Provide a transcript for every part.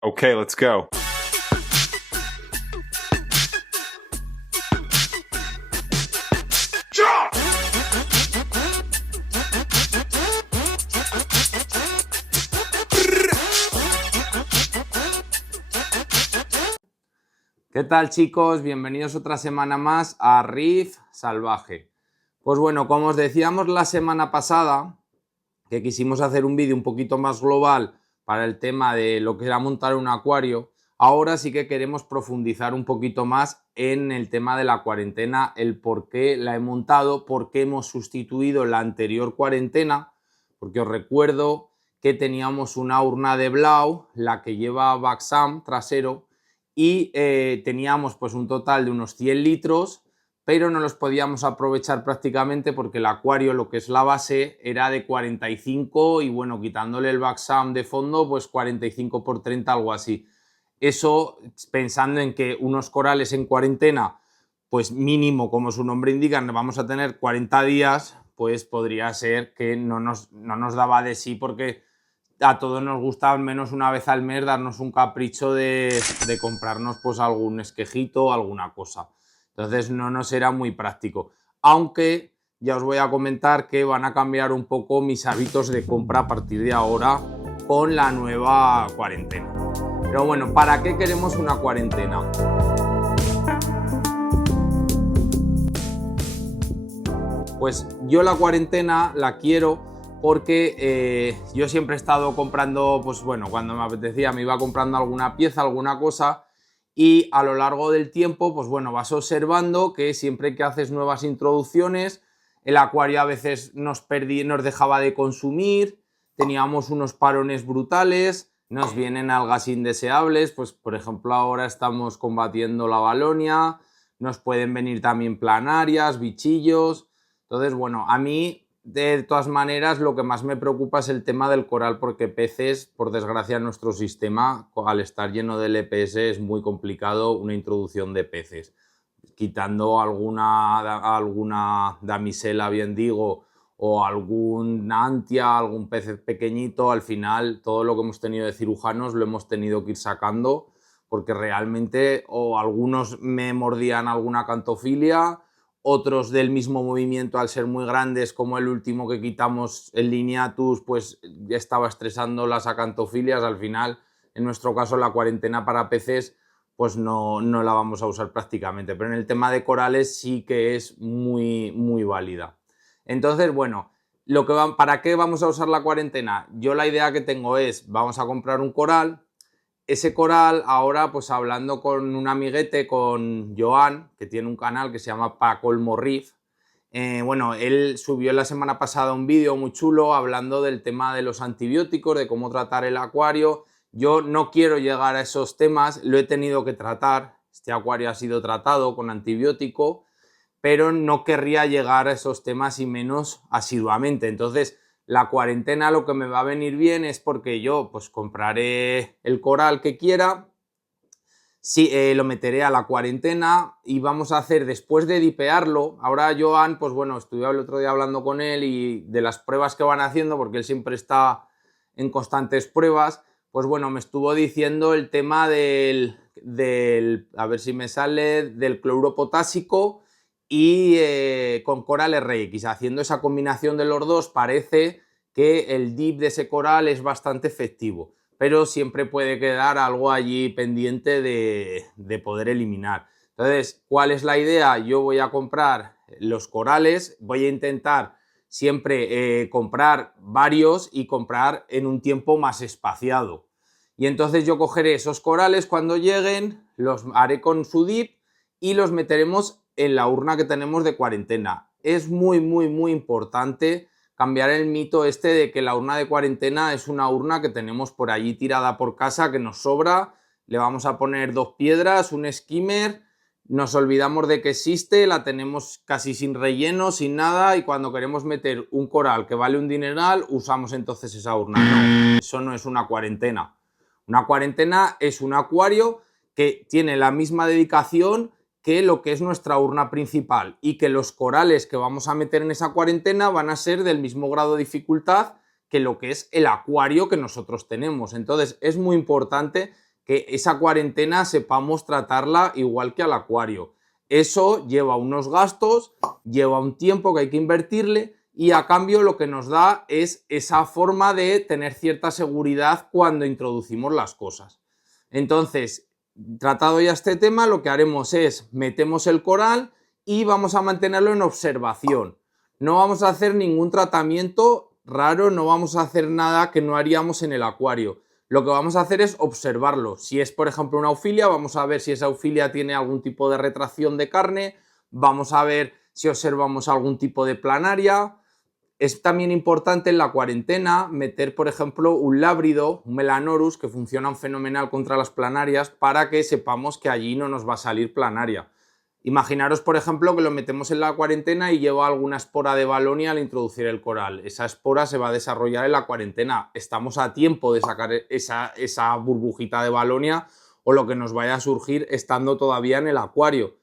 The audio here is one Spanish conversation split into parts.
Okay, let's go. ¿Qué tal, chicos? Bienvenidos otra semana más a Riff Salvaje. Pues bueno, como os decíamos la semana pasada, que quisimos hacer un vídeo un poquito más global para el tema de lo que era montar un acuario, ahora sí que queremos profundizar un poquito más en el tema de la cuarentena, el por qué la he montado, por qué hemos sustituido la anterior cuarentena, porque os recuerdo que teníamos una urna de Blau, la que lleva Baxam trasero, y teníamos pues un total de unos 100 litros, pero no los podíamos aprovechar prácticamente porque el acuario, lo que es la base, era de 45 y bueno, quitándole el Baxam de fondo, pues 45 por 30, algo así. Eso pensando en que unos corales en cuarentena, pues mínimo, como su nombre indica, vamos a tener 40 días, pues podría ser que no nos daba de sí, porque a todos nos gusta al menos una vez al mes darnos un capricho de comprarnos pues algún esquejito o alguna cosa. Entonces no nos era muy práctico. Aunque ya os voy a comentar que van a cambiar un poco mis hábitos de compra a partir de ahora con la nueva cuarentena. Pero bueno, ¿para qué queremos una cuarentena? Pues yo la cuarentena la quiero porque yo siempre he estado comprando, pues bueno, cuando me apetecía me iba comprando alguna pieza, alguna cosa, y a lo largo del tiempo, pues bueno, vas observando que siempre que haces nuevas introducciones, el acuario a veces nos dejaba de consumir, teníamos unos parones brutales, nos vienen algas indeseables, pues por ejemplo ahora estamos combatiendo la Valonia, nos pueden venir también planarias, bichillos. Entonces, bueno, a mí de todas maneras lo que más me preocupa es el tema del coral, porque peces, por desgracia, nuestro sistema, al estar lleno de LPS, es muy complicado una introducción de peces. Quitando alguna damisela, bien digo, o algún antia, algún pez pequeñito, al final todo lo que hemos tenido de cirujanos lo hemos tenido que ir sacando, porque realmente o algunos me mordían alguna cantofilia, otros del mismo movimiento al ser muy grandes, como el último que quitamos, el Lineatus, pues estaba estresando las acantofilias. Al final, en nuestro caso, la cuarentena para peces pues no la vamos a usar prácticamente, pero en el tema de corales sí que es muy, muy válida. Entonces, bueno, ¿para qué vamos a usar la cuarentena? Yo la idea que tengo es, vamos a comprar un coral. Ese coral, ahora pues hablando con un amiguete, con Joan, que tiene un canal que se llama Pa Colmo Riff, bueno, él subió la semana pasada un vídeo muy chulo hablando del tema de los antibióticos, de cómo tratar el acuario. Yo no quiero llegar a esos temas, lo he tenido que tratar, este acuario ha sido tratado con antibiótico, pero no querría llegar a esos temas y menos asiduamente. Entonces, la cuarentena lo que me va a venir bien es porque yo pues compraré el coral que quiera, sí, lo meteré a la cuarentena y vamos a hacer, después de dipearlo, ahora Joan, pues bueno, estuve el otro día hablando con él y de las pruebas que van haciendo, porque él siempre está en constantes pruebas, pues bueno, me estuvo diciendo el tema a ver si me sale, del cloruro potásico y con coral RX. Haciendo esa combinación de los dos parece que el dip de ese coral es bastante efectivo, pero siempre puede quedar algo allí pendiente de poder eliminar. Entonces, ¿cuál es la idea? Yo voy a comprar los corales, voy a intentar siempre comprar varios y comprar en un tiempo más espaciado. Y entonces yo cogeré esos corales cuando lleguen, los haré con su dip y los meteremos en la urna que tenemos de cuarentena. Es muy, muy, muy importante cambiar el mito este de que la urna de cuarentena es una urna que tenemos por allí tirada por casa, que nos sobra, le vamos a poner 2 piedras, un skimmer, nos olvidamos de que existe, la tenemos casi sin relleno, sin nada, y cuando queremos meter un coral que vale un dineral, usamos entonces esa urna. No, eso no es una cuarentena. Una cuarentena es un acuario que tiene la misma dedicación que lo que es nuestra urna principal, y que los corales que vamos a meter en esa cuarentena van a ser del mismo grado de dificultad que lo que es el acuario que nosotros tenemos. Entonces es muy importante que esa cuarentena sepamos tratarla igual que al acuario. Eso lleva unos gastos, lleva un tiempo que hay que invertirle y a cambio lo que nos da es esa forma de tener cierta seguridad cuando introducimos las cosas. Entonces, tratado ya este tema, lo que haremos es metemos el coral y vamos a mantenerlo en observación. No vamos a hacer ningún tratamiento raro, no vamos a hacer nada que no haríamos en el acuario. Lo que vamos a hacer es observarlo. Si es, por ejemplo, una aufilia, vamos a ver si esa aufilia tiene algún tipo de retracción de carne, vamos a ver si observamos algún tipo de planaria. Es también importante en la cuarentena meter, por ejemplo, un lábrido, un Melanorus, que funcionan fenomenal contra las planarias, para que sepamos que allí no nos va a salir planaria. Imaginaros, por ejemplo, que lo metemos en la cuarentena y lleva alguna espora de Valonia al introducir el coral. Esa espora se va a desarrollar en la cuarentena. Estamos a tiempo de sacar esa burbujita de Valonia o lo que nos vaya a surgir estando todavía en el acuario.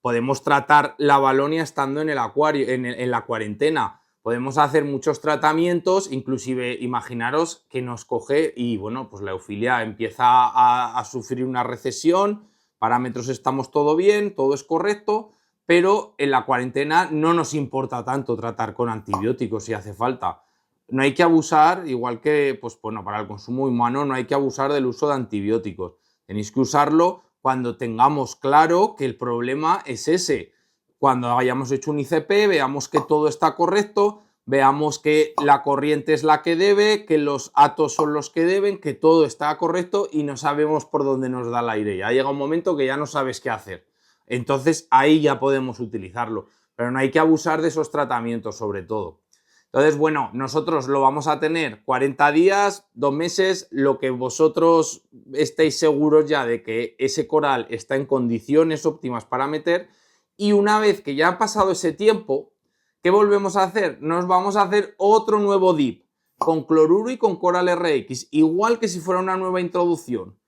Podemos tratar la Valonia estando en el acuario, en la cuarentena. Podemos hacer muchos tratamientos, inclusive imaginaros que nos coge y bueno, pues la eufilia empieza a sufrir una recesión. Parámetros estamos todo bien, todo es correcto, pero en la cuarentena no nos importa tanto tratar con antibióticos si hace falta. No hay que abusar, igual que pues, bueno, para el consumo humano no hay que abusar del uso de antibióticos. Tenéis que usarlo cuando tengamos claro que el problema es ese. Cuando hayamos hecho un ICP, veamos que todo está correcto, veamos que la corriente es la que debe, que los atos son los que deben, que todo está correcto y no sabemos por dónde nos da el aire. Ya llega un momento que ya no sabes qué hacer. Entonces ahí ya podemos utilizarlo, pero no hay que abusar de esos tratamientos sobre todo. Entonces, bueno, nosotros lo vamos a tener 40 días, 2 meses, lo que vosotros estéis seguros ya de que ese coral está en condiciones óptimas para meter, y una vez que ya ha pasado ese tiempo, ¿qué volvemos a hacer? Nos vamos a hacer otro nuevo dip con cloruro y con Coral RX, igual que si fuera una nueva introducción.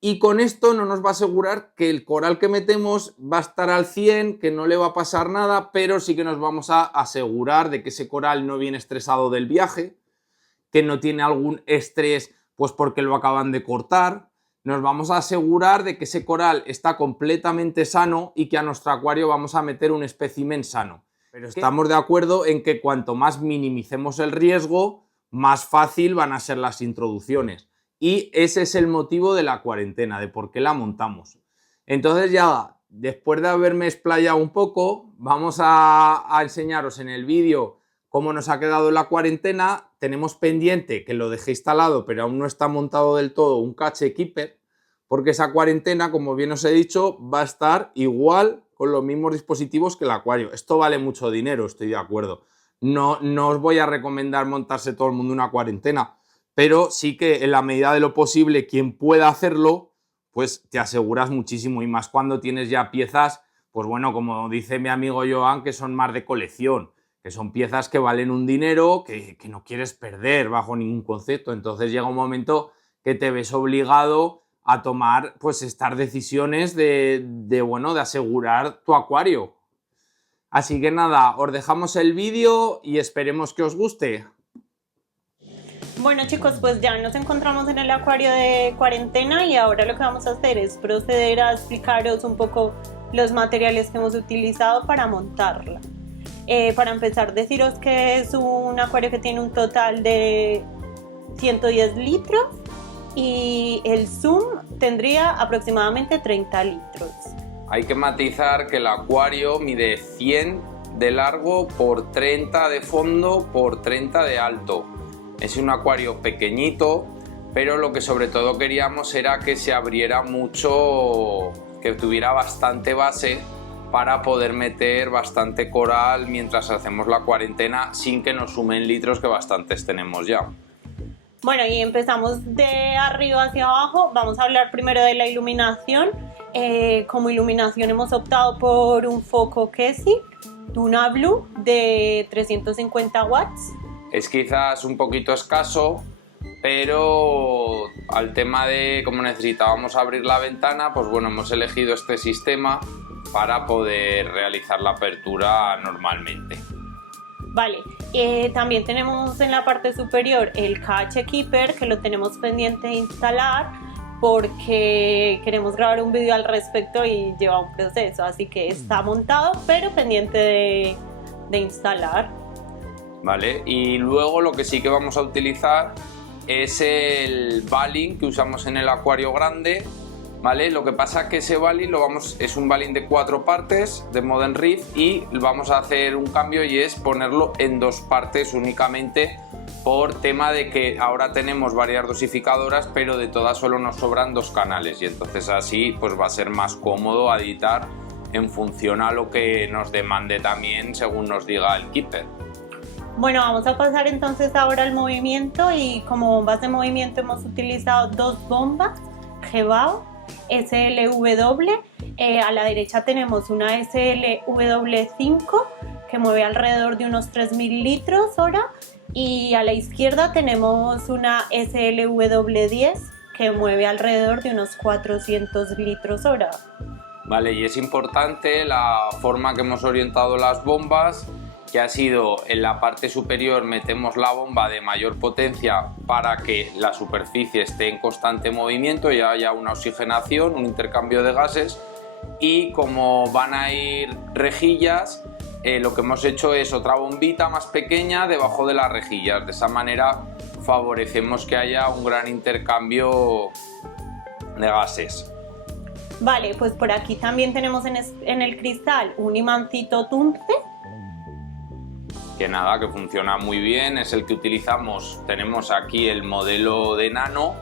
Y con esto no nos va a asegurar que el coral que metemos va a estar al 100, que no le va a pasar nada, pero sí que nos vamos a asegurar de que ese coral no viene estresado del viaje, que no tiene algún estrés pues porque lo acaban de cortar. Nos vamos a asegurar de que ese coral está completamente sano y que a nuestro acuario vamos a meter un espécimen sano. Pero estamos de acuerdo en que cuanto más minimicemos el riesgo, más fácil van a ser las introducciones. Y ese es el motivo de la cuarentena, de por qué la montamos. Entonces ya, después de haberme explayado un poco, vamos a enseñaros en el vídeo cómo nos ha quedado la cuarentena. Tenemos pendiente, que lo dejé instalado, pero aún no está montado del todo, un Cache Keeper, porque esa cuarentena, como bien os he dicho, va a estar igual con los mismos dispositivos que el acuario. Esto vale mucho dinero, estoy de acuerdo. No os voy a recomendar montarse todo el mundo una cuarentena, pero sí que en la medida de lo posible, quien pueda hacerlo, pues te aseguras muchísimo, y más cuando tienes ya piezas, pues bueno, como dice mi amigo Joan, que son más de colección, que son piezas que valen un dinero que no quieres perder bajo ningún concepto. Entonces llega un momento que te ves obligado a tomar pues estas decisiones de asegurar tu acuario. Así que nada, os dejamos el vídeo y esperemos que os guste. Bueno chicos, pues ya nos encontramos en el acuario de cuarentena y ahora lo que vamos a hacer es proceder a explicaros un poco los materiales que hemos utilizado para montarla. Para empezar, deciros que es un acuario que tiene un total de 110 litros y el zoom tendría aproximadamente 30 litros. Hay que matizar que el acuario mide 100 de largo por 30 de fondo por 30 de alto. Es un acuario pequeñito, pero lo que sobre todo queríamos era que se abriera mucho, que tuviera bastante base para poder meter bastante coral mientras hacemos la cuarentena sin que nos sumen litros, que bastantes tenemos ya. Bueno, y empezamos de arriba hacia abajo. Vamos a hablar primero de la iluminación. Como iluminación hemos optado por un foco Kesi, Duna Blue de 350 watts. Es quizás un poquito escaso, pero al tema de cómo necesitábamos abrir la ventana, pues bueno, hemos elegido este sistema para poder realizar la apertura normalmente. Vale, también tenemos en la parte superior el Cache Keeper, que lo tenemos pendiente de instalar, porque queremos grabar un vídeo al respecto y lleva un proceso, así que está montado pero pendiente de instalar. Vale, y luego lo que sí que vamos a utilizar es el baling que usamos en el acuario grande, ¿vale? Lo que pasa es que ese baling es un baling de 4 partes de Modern Reef y vamos a hacer un cambio y es ponerlo en 2 partes únicamente por tema de que ahora tenemos varias dosificadoras pero de todas solo nos sobran 2 canales y entonces así pues va a ser más cómodo editar en función a lo que nos demande también según nos diga el keeper. Bueno, vamos a pasar entonces ahora al movimiento y como bombas de movimiento hemos utilizado 2 bombas Gebao SLW. A la derecha tenemos una SLW5 que mueve alrededor de unos 3.000 litros hora y a la izquierda tenemos una SLW10 que mueve alrededor de unos 400 litros hora. Vale, y es importante la forma que hemos orientado las bombas, que ha sido en la parte superior metemos la bomba de mayor potencia para que la superficie esté en constante movimiento y haya una oxigenación, un intercambio de gases, y como van a ir rejillas, lo que hemos hecho es otra bombita más pequeña debajo de las rejillas. De esa manera favorecemos que haya un gran intercambio de gases. Vale, pues por aquí también tenemos en el cristal un imancito Tunce. Que nada, que funciona muy bien, es el que utilizamos. Tenemos aquí el modelo de nano,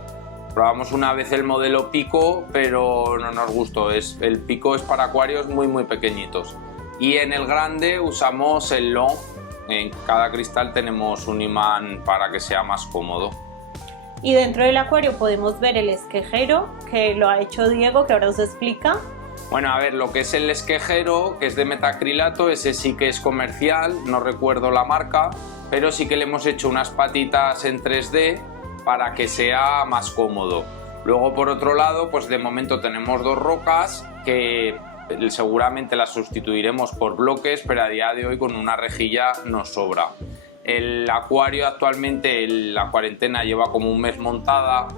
probamos una vez el modelo pico pero no nos gustó, el pico es para acuarios muy pequeñitos. Y en el grande usamos el long, en cada cristal tenemos un imán para que sea más cómodo. Y dentro del acuario podemos ver el esquejero que lo ha hecho Diego, que ahora os explica. Bueno, a ver, lo que es el esquejero, que es de metacrilato, ese sí que es comercial, no recuerdo la marca, pero sí que le hemos hecho unas patitas en 3D para que sea más cómodo. Luego, por otro lado, pues de momento tenemos 2 rocas que seguramente las sustituiremos por bloques, pero a día de hoy con una rejilla nos sobra. El acuario actualmente, la cuarentena lleva como un mes montada.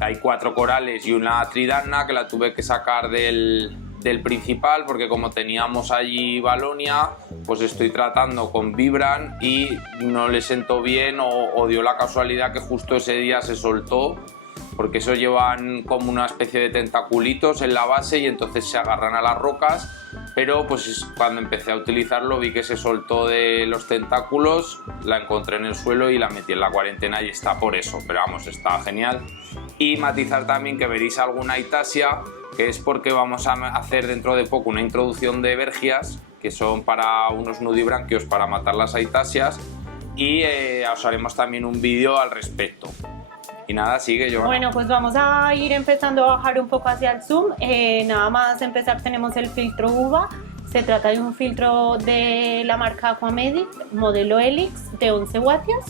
Hay 4 corales y una tridana que la tuve que sacar del principal porque como teníamos allí Valonia, pues estoy tratando con Vibran y no le sentó bien o dio la casualidad que justo ese día se soltó, porque eso llevan como una especie de tentaculitos en la base y entonces se agarran a las rocas, pero pues cuando empecé a utilizarlo vi que se soltó de los tentáculos, la encontré en el suelo y la metí en la cuarentena y está por eso, pero vamos, está genial. Y matizar también que veréis alguna itasia, que es porque vamos a hacer dentro de poco una introducción de vergias, que son para unos nudibranquios para matar las aitasias, y os haremos también un vídeo al respecto. Y nada, sigue, Joana. Bueno, pues vamos a ir empezando a bajar un poco hacia el zoom. Nada más empezar tenemos el filtro UVA. Se trata de un filtro de la marca Aquamedic, modelo Helix, de 11 vatios.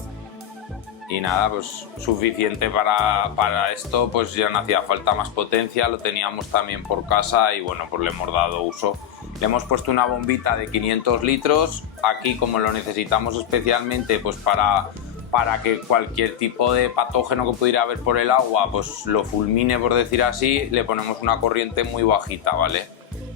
Y nada, pues suficiente para esto, pues ya no hacía falta más potencia, lo teníamos también por casa y bueno, pues le hemos dado uso. Le hemos puesto una bombita de 500 litros, aquí como lo necesitamos especialmente pues para que cualquier tipo de patógeno que pudiera haber por el agua pues lo fulmine, por decir así, le ponemos una corriente muy bajita, ¿vale?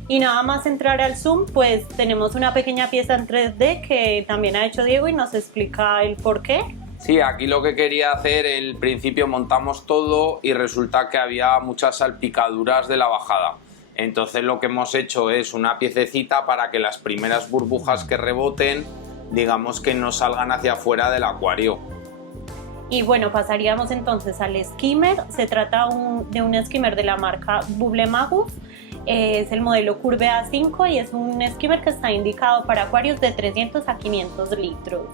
Y nada más entrar al zoom, pues tenemos una pequeña pieza en 3D que también ha hecho Diego y nos explica el por qué. Sí, aquí lo que quería hacer, el principio montamos todo y resulta que había muchas salpicaduras de la bajada. Entonces lo que hemos hecho es una piececita para que las primeras burbujas que reboten, digamos que no salgan hacia afuera del acuario. Y bueno, pasaríamos entonces al skimmer. Se trata de un skimmer de la marca Bubble Magus. Es el modelo Curve A5 y es un skimmer que está indicado para acuarios de 300 a 500 litros.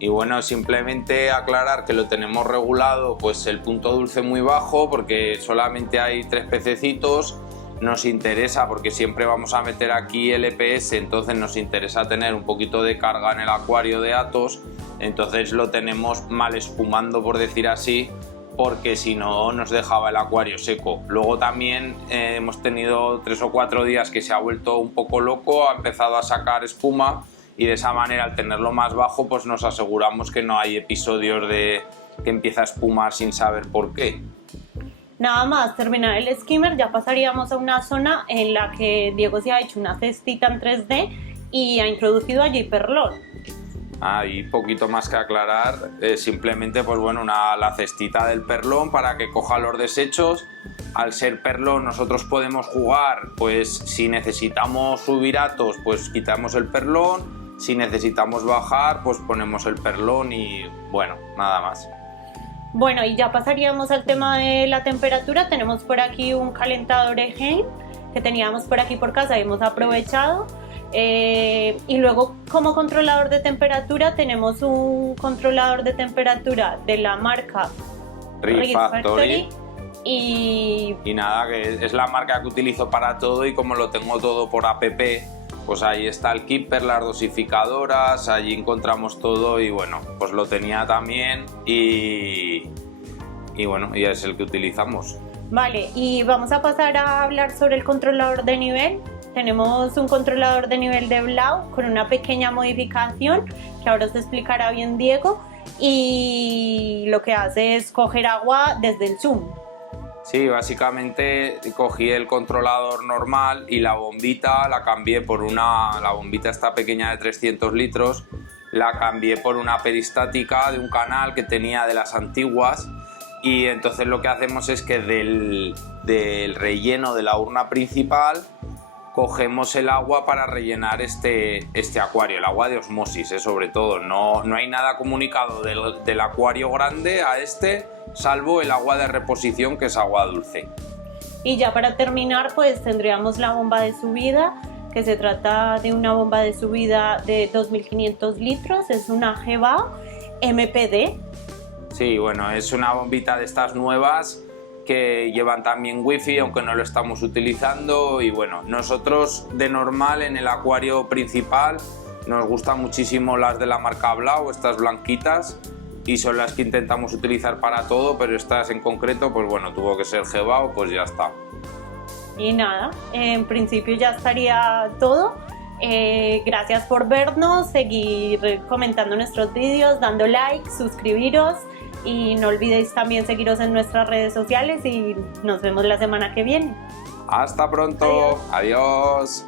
Y bueno, simplemente aclarar que lo tenemos regulado, pues el punto dulce muy bajo porque solamente hay 3 pececitos. Nos interesa porque siempre vamos a meter aquí el EPS, entonces nos interesa tener un poquito de carga en el acuario de Athos, entonces lo tenemos mal espumando, por decir así, porque si no nos dejaba el acuario seco. Luego también hemos tenido 3 o 4 días que se ha vuelto un poco loco, ha empezado a sacar espuma y de esa manera al tenerlo más bajo pues nos aseguramos que no hay episodios de que empieza a espumar sin saber por qué. Nada más terminar el skimmer, ya pasaríamos a una zona en la que Diego se ha hecho una cestita en 3D y ha introducido allí perlón. Y poquito más que aclarar, simplemente pues bueno, la cestita del perlón para que coja los desechos. Al ser perlón nosotros podemos jugar, pues si necesitamos subir atos pues quitamos el perlón, si necesitamos bajar pues ponemos el perlón y bueno, nada más. Bueno, y ya pasaríamos al tema de la temperatura. Tenemos por aquí un calentador Eheim que teníamos por aquí por casa y hemos aprovechado. Y luego como controlador de temperatura tenemos un controlador de temperatura de la marca Reed Factory. Y nada, que es la marca que utilizo para todo y como lo tengo todo por app, pues ahí está el keeper, las dosificadoras, allí encontramos todo y bueno, pues lo tenía también y bueno, y es el que utilizamos. Vale, y vamos a pasar a hablar sobre el controlador de nivel. Tenemos un controlador de nivel de Blau con una pequeña modificación que ahora os explicará bien Diego, y lo que hace es coger agua desde el zoom. Sí, básicamente cogí el controlador normal y la bombita la cambié por la bombita esta pequeña de 300 litros, la cambié por una peristática de un canal que tenía de las antiguas, y entonces lo que hacemos es que del relleno de la urna principal cogemos el agua para rellenar este acuario, el agua de osmosis, sobre todo. No hay nada comunicado del acuario grande a salvo el agua de reposición, que es agua dulce. Y ya para terminar pues tendríamos la bomba de subida, que se trata de una bomba de subida de 2500 litros, es una GEVA MPD. Sí, bueno, es una bombita de estas nuevas que llevan también wifi, aunque no lo estamos utilizando, y bueno, nosotros de normal en el acuario principal nos gustan muchísimo las de la marca Blau, estas blanquitas, y son las que intentamos utilizar para todo, pero estas en concreto pues bueno, tuvo que ser GEVA, pues ya está. Y nada, en principio ya estaría todo. Gracias por vernos, seguir comentando nuestros vídeos, dando like, suscribiros y no olvidéis también seguiros en nuestras redes sociales y nos vemos la semana que viene. Hasta pronto. Adiós.